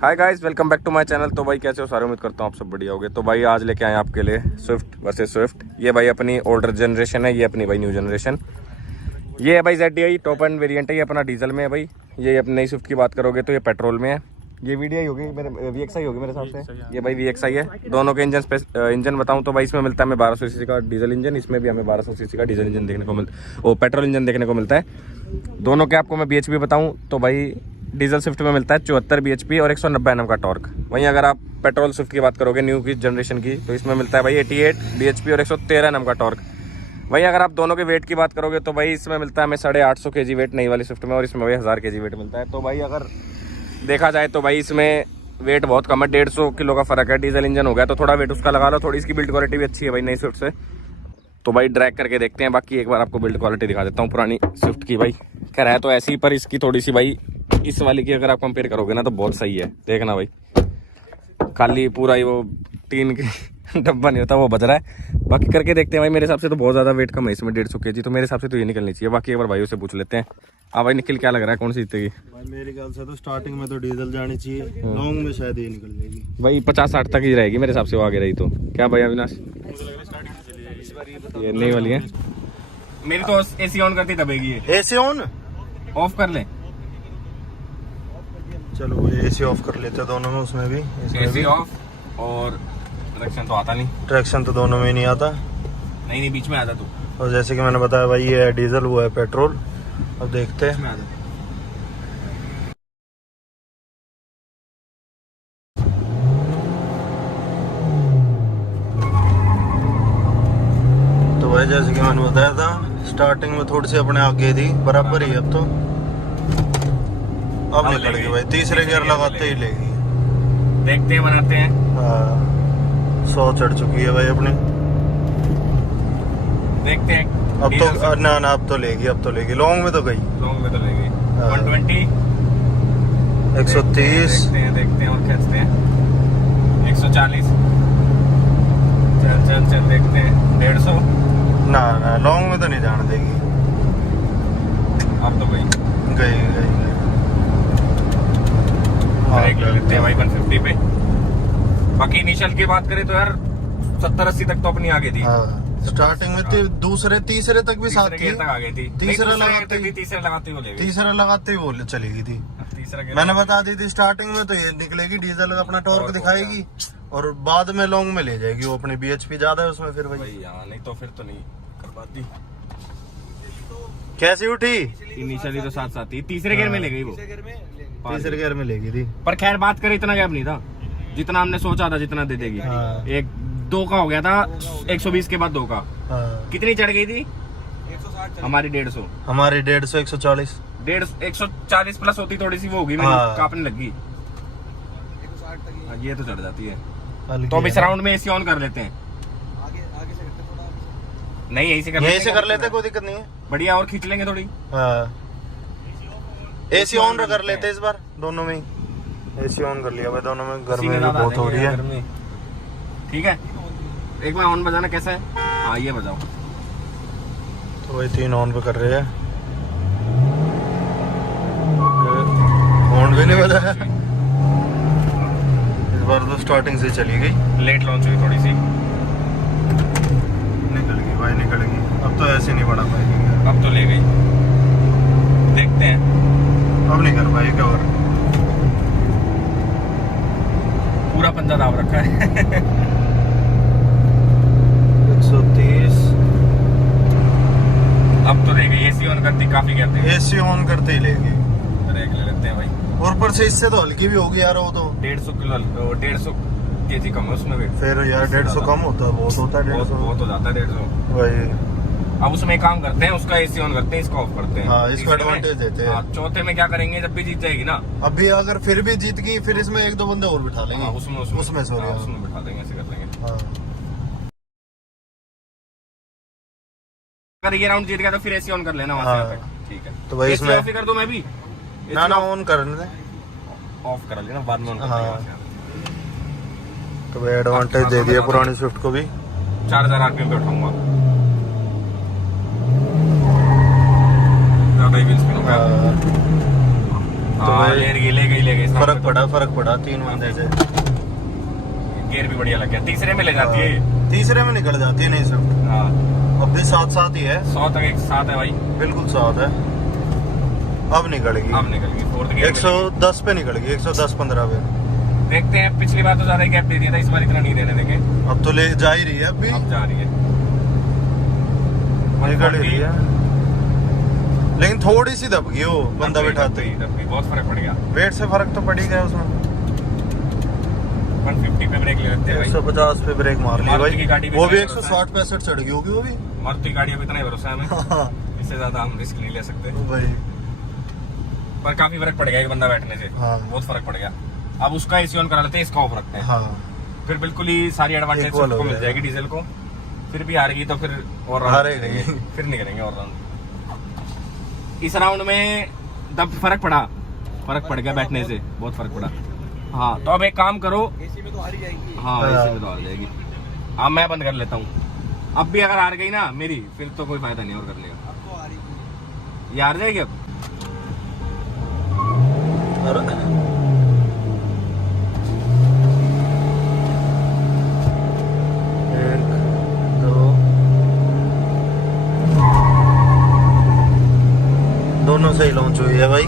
Hi guys, welcome back to my channel. तो भाई कैसे हो सारे, उम्मीद करता हूँ आप सब बढ़िया होगे। तो भाई आज लेके आए आपके लिए स्विफ्ट वर्सेस स्विफ्ट। ये भाई अपनी ओल्डर जनरेशन है, ये अपनी भाई न्यू जनरेशन। ये है भाई ZDI टॉप एंड वेरिएंट है, ये अपना डीजल में है भाई। ये अपनी नई स्विफ्ट की बात करोगे तो ये पेट्रोल में है। ये VDI होगी, मेरे VXI होगी मेरे हिसाब से। ये भाई VXI है। दोनों के इंजन बताऊँ तो भाई इसमें मिलता है हमें 1200 सीसी का डीजल इंजन, इसमें भी हमें 1200 सीसी का डीजल इंजन देखने को मिलता है, पेट्रोल इंजन देखने को मिलता है। दोनों के आपको मैं BHP बताऊँ तो भाई डीजल स्विफ्ट में मिलता है 74 BHP और 190 Nm का टॉर्क। वहीं अगर आप पेट्रोल स्विफ्ट की बात करोगे न्यू की जनरेशन की, तो इसमें मिलता है भाई 88 BHP और 113 Nm का टॉर्क। वहीं अगर आप दोनों के वेट की बात करोगे तो भाई इसमें मिलता है हमें 850 kg वेट नई वाली स्विफ्ट में, और इसमें भाई 1000 kg वेट मिलता है। तो भाई अगर देखा जाए तो भाई इसमें वेट बहुत कम है, 150 किलो का फर्क है। डीजल इंजन हो गया तो थोड़ा वेट उसका लगा लो, थोड़ी इसकी बिल्ड क्वालिटी भी अच्छी है भाई नई स्विफ्ट से। तो भाई ड्रैग करके देखते हैं। बाकी एक बार आपको बिल्ड क्वालिटी दिखा देता हूँ पुरानी स्विफ्ट की। भाई कह रहा है तो ऐसी, पर इसकी थोड़ी सी भाई इस वाली की अगर आप कंपेयर करोगे ना तो बहुत सही है। देखना भाई, खाली पूरा ही वो टीन की डब्बा नहीं होता वो बज रहा है। बाकी करके देखते हैं भाई। मेरे हिसाब से तो बहुत ज़्यादा वेट कम है इसमें, 150 kg। तो मेरे हिसाब से तो ये निकलनी चाहिए। बाकी एक बार भाइयों से पूछ लेते हैं। हाँ भाई निखिल, क्या लग रहा है कौन सी जीतेगी? भाई मेरे ख्याल से तो स्टार्टिंग में तो डीजल जानी चाहिए, लॉन्ग में शायद ये निकल जाएगी। भाई 50-60 तक ही रहेगी मेरे हिसाब से, वो आगे रही तो। क्या भाई अविनाश? ये नई वाली है। मेरी तो AC ऑन करती दबेगी। एसी ऑन ऑफ कर ले। चलो एसी ऑफ कर लेते हैं दोनों में, उसमें भी AC ऑफ। और ट्रैक्शन तो आता नहीं। ट्रैक्शन तो दोनों में ही नहीं आता। नहीं बीच में आता तू। और जैसे कि मैंने बताया भाई ये है डीजल, वो है पेट्रोल। अब देखते हैं। तो भाई जैसे कि मैंने बताया था, स्टार्टिंग में थोड़ी सी अपने आगे थी, बराबर ही अब तो। अब निकल गई भाई, तीसरे गियर लगाते ही लेगी। देखते हैं, बनाते हैं। हाँ 100 चढ़ चुकी है भाई अपनी। देखते हैं अब तो ना अब तो लेगी, अब तो लेगी। लॉन्ग में तो गई, लॉन्ग में तो लेगी। 120 130 देखते हैं और खींचते हैं। 140 चल देखते हैं। 150 ना लॉन्ग में तो नहीं जाने देगी। अब तो गई। गई ब्रेक ले लेते हैं भाई 150 पे। बाकी इनिशियल की बात करें तो यार 70-80 तक तो अपनी आगे थी। स्टार्टिंग में दूसरे तीसरे तक भी साथ थी। तक आ गई थी। तीसरा लगाते ही वो चलेगी थी। मैंने बता दी थी स्टार्टिंग में तो ये निकलेगी डीजल अपना टॉर्क दिखाएगी, और बाद में लॉन्ग में ले जाएगी। वो अपने BHP ज्यादा है उसमें, फिर भाई नहीं तो फिर तो नहीं कर पाती। कैसी उठी? इनिशियली तो साथ थी, तीसरे गियर में ले गई वो। तीसरे गियर में लेगी थी। पर खैर बात करें इतना गैप नहीं था जितना हमने सोचा था, जितना दे देगी। हाँ। 2 का हो गया था 120 के बाद 2 का। हाँ। कितनी चढ़ गई थी? हमारी 150। हमारी 150 140 140 प्लस होती थोड़ी सी वो होगी, हाँ। कांपने लगी। ये तो चढ़ जाती है। हल्की तो अब इस है। राउंड में AC ऑन कर लेते हैं। नहीं यही से कर लेते, कोई दिक्कत नहीं है। बढ़िया, और खींच लेंगे थोड़ी। हाँ AC ऑन कर लेते हैं इस बार दोनों में ही। AC ऑन कर लिया भाई दोनों में। गर्मी भी बहुत हो रही है। ठीक है, एक बार ऑन बजाना कैसा है? हाँ ये बजाओ। तो वही 3 ऑन पे कर रहे हैं। ऑन भी नहीं बजाया इस बार तो। स्टार्टिंग से चली गई, लेट लॉन्च हुई थोड़ी सी। निकल गई भाई, निकल गई। अब तो ऐसे नहीं बढ़ा पाएगी। अब तो ले गई, देखते हैं। अब नहीं कर पाएगी और पूरा पंजा दाब रखा है। 130 अब तो ले गई। AC ऑन करती काफी कहते हैं। AC ऑन करते ही लेगी। ब्रेक ले लेते हैं भाई। और ऊपर से इससे तो हल्की भी होगी यार वो तो। 150 किलो 150 kg कम है उसमें वेट। फिर यार 150 कम होता है, बहुत होता है 150। बहुत हो जाता है 150 वही। अब उसमें एक काम करते हैं, उसका AC ऑन करते हैं, इसका ऑफ करते हैं। हाँ इसको एडवांटेज देते हैं। चौथे में क्या करेंगे, जब भी जीत जाएगी ना। अभी अगर फिर भी जीत गई, फिर इसमें 1-2 बंदे और बिठा लेंगे। उसमें सॉरी उसमें बिठा देंगे, ऐसे कर लेंगे। हाँ। अगर ये राउंड जीत गया तो फिर AC ऑन कर लेना वहां से तक। ठीक है, तो भाई इसमें ऑफ कर दूं मैं भी। ना ऑन करने दे, ऑफ कर लेना, बाद में ऑन कर हाँ। लेंगे। तो भाई एडवांटेज दे दिया पुरानी स्विफ्ट को भी। 4000 RPM पे उठाऊंगा, ज्यादा ही व्हील स्पिन हो गया। हाँ, ले गई फर्क पड़ा 3 महीने से। गियर भी बढ़िया लग गया, तीसरे में ले जाती है, तीसरे में निकल जाती है नहीं सब। हाँ अब भी साथ ही है, 100 तक एक साथ है भाई, बिल्कुल साथ है। अब निकल गई फोर्थ गियर 110 पे निकल गई, 110-15 पे। देखते हैं, पिछली बार तो ज्यादा गैप दे दिया था, इस बार इतना नहीं देने देंगे। अब तो ले जा ही रही है, अब भी अब जा रही है, निकल ही रही है, लेकिन थोड़ी सी दब गई वो बंदा बैठाते ही। बहुत फर्क पड़ गया, वेट से फर्क तो पड़ ही गया उसमें। 150 पे ब्रेक ले लेते हैं भाई, 150 पे ब्रेक मार ली मारुति की गाड़ी भाई। भी वो भी इतना 160-65 चढ़ गई होगी वो भी। मारुति की गाड़ियों पे इतना ही भरोसा है हमें, इससे ज्यादा हम रिस्क नहीं ले सकते। भाई पर काफी फर्क पड़ गया एक बंदा बैठने से, हाँ। बहुत फर्क पड़ गया। अब उसका एसी ऑन करा लेते हैं, इसका ऑफ रखते हैं, हाँ, फिर बिल्कुल ही सारी एडवांटेज Equal हो को मिल जाएगा। जाएगी डीजल को। फिर भी हारेगी तो फिर और राउंड हारेगी। करेंगे, फिर नहीं करेंगे और राउंड। इस राउंड में तब फर्क पड़ गया बैठने से, बहुत फर्क पड़ा। हाँ तो अब एक काम करो, एसी में तो हारी जाएगी। हाँ एसी में तो हार जाएगी। अब मैं बंद कर लेता हूँ, अब भी अगर हार गई ना मेरी, फिर तो कोई फायदा नहीं और करने का। अब तो हारी ये हार जाएगी अब। दोनों सही लॉन्च हुई है भाई,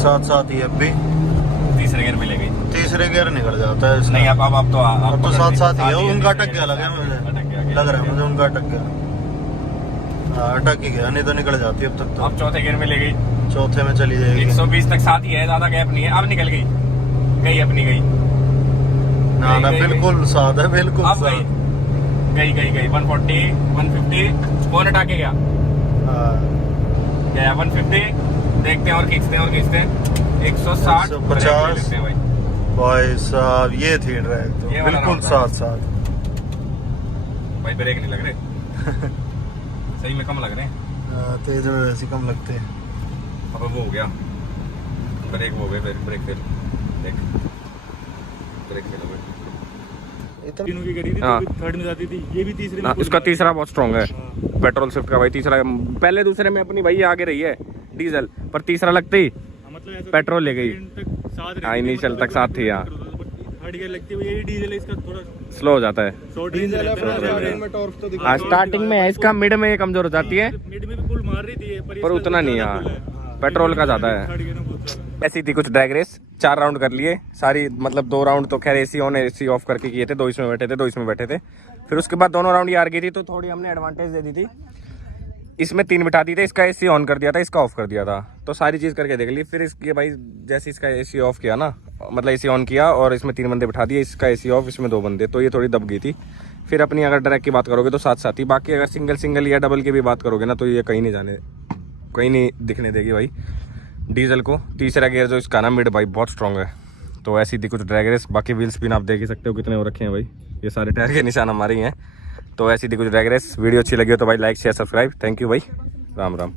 साथ ही अब भी तीसरे गियर में ले गई, तीसरे गियर निकल जाता है इसका। नहीं अब अब तो साथ ही है, ही उनका अटक गया लगा मुझे, लग रहा है मुझे उनका अटक गया। हाँ अटक ही गया, नहीं तो निकल जाती अब तक तो। अब चौथे गियर में ले गई, चौथे में चली जाएगी। 120 तक साथ ही है, ज्यादा गैप नहीं है। अब निकल गई अपनी गई, ना बिल्कुल साथ है, बिल्कुल अब गई 140 150 कौन हटा के गया, गया 150। देखते हैं और खींचते हैं 160 150 भाई। भाई साहब ये थी ट्रैक तो ये वाला बिल्कुल राउंड था। साथ भाई ब्रेक नहीं लग रहे सही में कम लग रहे हैं, तेज में वैसे कम लगते हैं। अब वो हो गया ब्रेक, वो हो गए, फिर ब्रेक फेल, देख ब्रेक फेल हो गए। तीनों की करी थी, हाँ। तो थर्ड में जाती थी, ये भी तीसरे में। इसका तीसरा बहुत स्ट्रॉन्ग है, पेट्रोल शिफ्ट का भाई तीसरा। पहले दूसरे में अपनी भाई आगे रही है डीजल, पर तीसरा लगते ही मतलब ऐसा पेट्रोल ले गई। साथ हाँ इनिशियल तक साथ थी, हाँ थर्ड गियर लगती है, ये डीजल है, इसका थोड़ा स्लो हो जाता है। शॉर्ट रेंज में टॉर्क तो हाँ स्टार्टिंग में है, इसका मिड में ये कमजोर हो जाती है, मिड में भी पुल मार रही थी पर इसका उतना नहीं। ज्यादा हाँ पुल है। पेट्रोल का ज्यादा है। थर्ड गियर में बहुत ज्यादा। ऐसी थी कुछ ड्रैग रेस, 4 राउंड कर लिए सारी, मतलब 2 राउंड तो खैर एसी ऑन एसी ऑफ करके किए थे, 2 इसमें बैठे थे 2 इसमें बैठे थे। फिर उसके बाद दोनों राउंड ये हार गई थी, तो थोड़ी हमने एडवांटेज दे दी थी, इसमें 3 बिठा दी थी, इसका एसी ऑन कर दिया था, इसका ऑफ कर दिया था, तो सारी चीज़ करके देख ली। फिर इसके भाई जैसे इसका एसी ऑफ किया ना, मतलब एसी ऑन किया और इसमें 3 बंदे बिठा दिए, इसका एसी ऑफ, इसमें 2 बंदे, तो ये थोड़ी दब गई थी। फिर अपनी अगर ट्रैक की बात करोगे तो साथ ही, बाकी अगर सिंगल या डबल की भी बात करोगे ना, तो ये कहीं नहीं दिखने देगी भाई डीजल को। तीसरा गियर जो इसका ना मिड भाई बहुत स्ट्रॉन्ग है। तो ऐसी थी कुछ ड्रैग रेस। बाकी व्हील स्पिन आप देख ही सकते हो कितने हो रखे हैं भाई, ये सारे टायर के निशान हमारे ही हैं। तो ऐसी थी कुछ ड्रैग रेस। वीडियो अच्छी लगी हो तो भाई like share subscribe. Thank you भाई, राम राम।